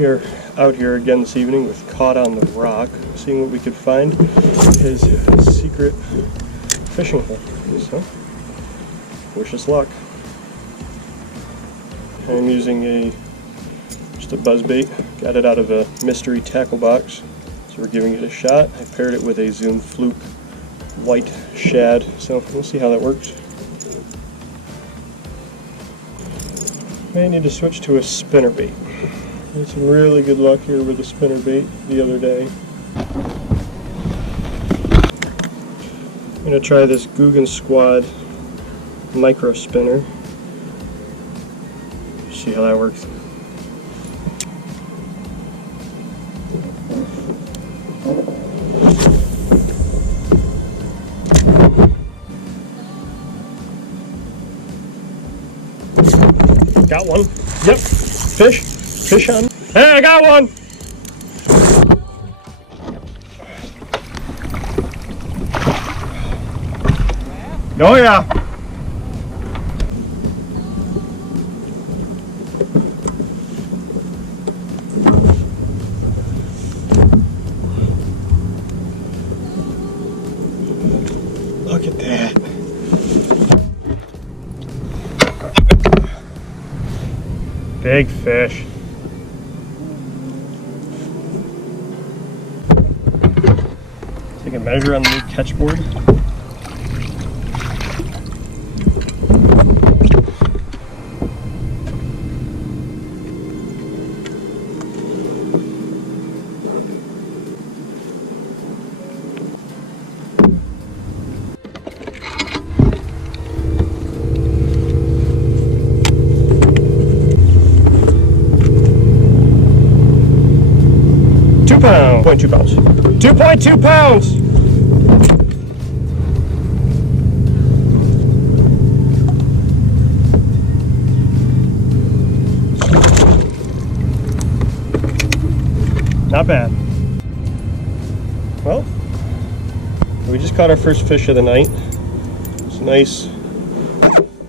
We are out here again this evening with Caught on the ROC, seeing what we could find his secret fishing hole. So, wish us luck. I'm using just a buzzbait. Got it out of a mystery tackle box, so we're giving it a shot. I paired it with a Zoom Fluke white shad, so we'll see how that works. May need to switch to a spinnerbait. Had some really good luck here with the spinnerbait the other day. I'm going to try this Guggen Squad micro spinner. See how that works. Got one. Yep. Fish. Fish on. Hey, I got one. Oh yeah. Look at that. Big fish. Take a measure on the new catch board. Pounds. 2.2 pounds. 2.2 pounds! Not bad. Well, we just caught our first fish of the night. It's a nice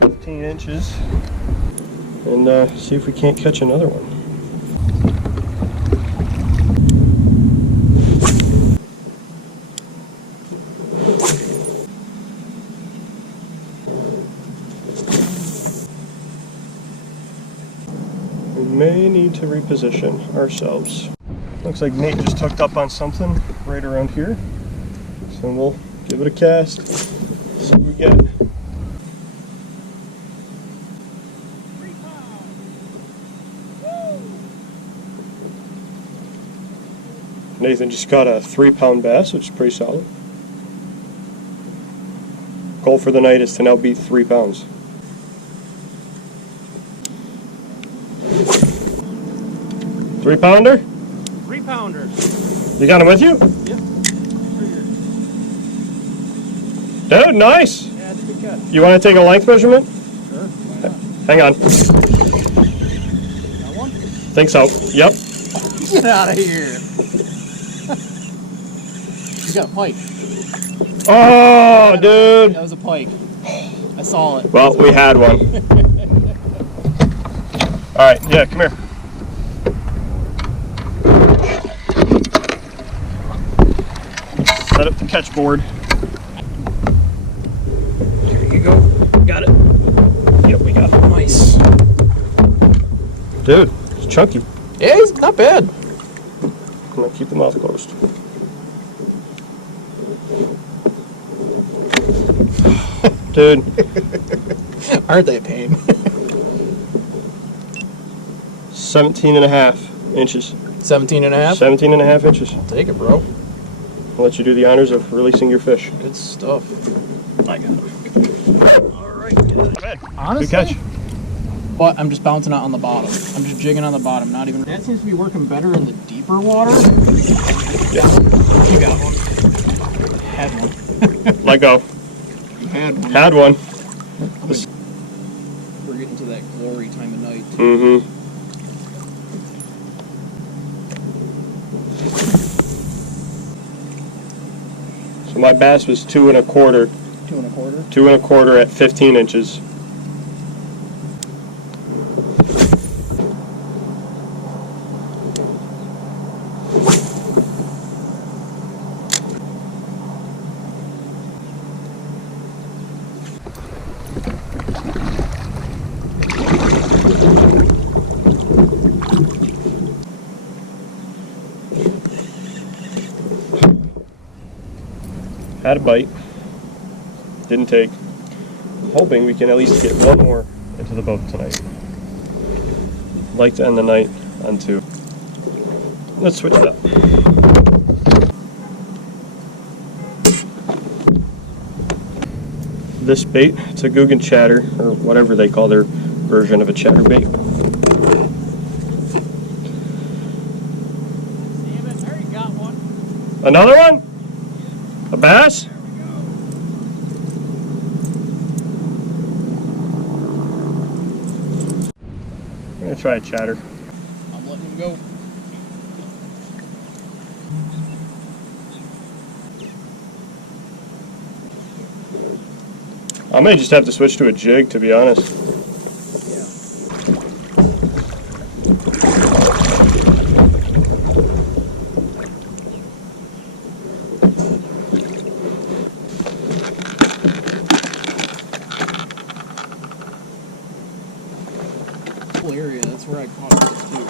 15 inches. And see if we can't catch another one. We may need to reposition ourselves. Looks like Nate just hooked up on something right around here. So we'll give it a cast, see what we get. 3 pounds. Woo! Nathan just caught a 3-pound bass, which is pretty solid. Goal for the night is to now beat 3 pounds. Three-pounder? 3-pounder. You got him with you? Yep. Dude, nice! Yeah, it's a good catch. You want to take a length measurement? Sure, why not? Hang on. Got one? Think so. Yep. Get out of here. You got a pike. Oh, dude. That was a pike. I saw it. Well, we had one. Alright, yeah, come here. Set up the catch board. There you go. Got it. Yep, we got it. Nice. Dude, it's chunky. Yeah, he's not bad. I'm gonna keep the mouth closed. Dude. Aren't they a pain? 17.5 inches. 17 and a half? 17.5 inches. I'll take it, bro. I'll let you do the honors of releasing your fish. Good stuff. I got it. Alright, not bad. Honestly, Good catch. but I'm just bouncing out on the bottom. I'm just jigging on the bottom, not even... That seems to be working better in the deeper water. Yeah. You got one. Had one. Let go. Had one. Had one. We're getting to that glory time of night. Mm-hmm. So my bass was 2 1/4. 2 1/4? 2 1/4 at 15 inches. Had a bite. Didn't take. I'm hoping we can at least get one more into the boat tonight. I'd like to end the night on 2. Let's switch it up. This bait, it's a Guggen chatter, or whatever they call their version of a chatter bait. Damn it, I already got one. Another one? A bass? I'm gonna try a chatter. I'm letting him go. I may just have to switch to a jig, to be honest. Cool area, that's where I caught it too.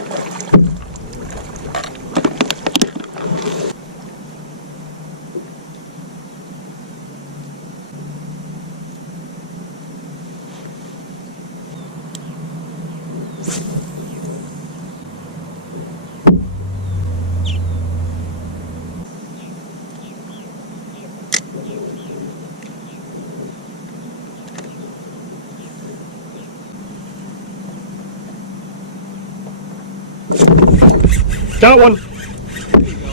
Got one! There you go.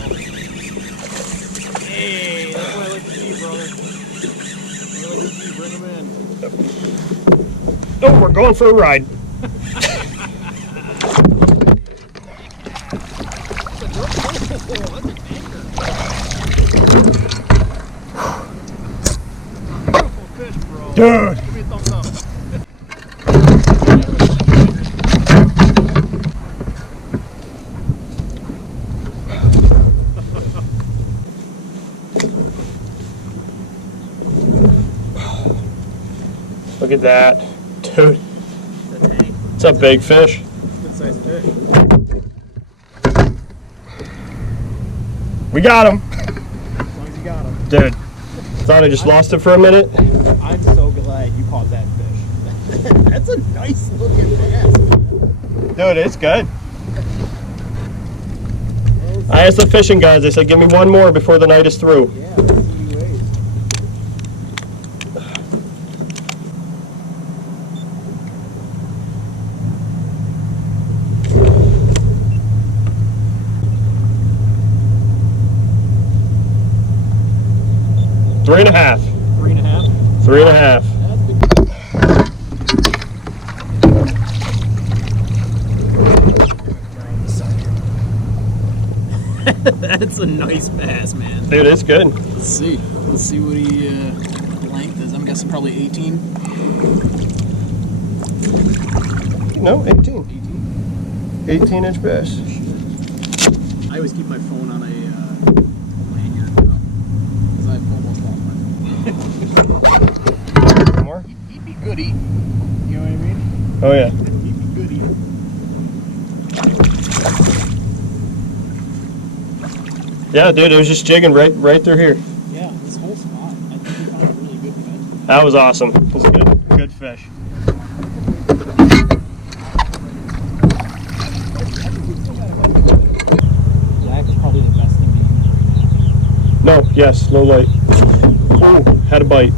Hey, that's what I like to see, brother. I like to see, bring him in. Oh, we're going for a ride. Beautiful fish, bro. Dude! Give me a thumbs up. Look at that. Dude, it's a big fish. Good sized fish. We got him. As long as you got him. Dude, thought I just lost it for a minute. I'm so glad you caught that fish. That's a nice looking bass. Dude, it's good. I asked the fishing guys, they said give me one more before the night is through. Yeah, let's see you wait. 3.5. 3.5? 3.5. That's a nice bass, man. Dude, it's good. Let's see. Let's see what he length is. I'm guessing probably 18. No, 18. 18-inch bass. I always keep my phone on a lanyard because I've almost lost my phone. More? He'd be good eating. You know what I mean? Oh, yeah. He'd be good eating. Yeah, dude, it was just jigging right through here. Yeah, this whole spot. I think we found a really good fish. That was awesome. It was a good fish. Jack is probably the best thing to use right now. No, yes, low light. Oh, had a bite.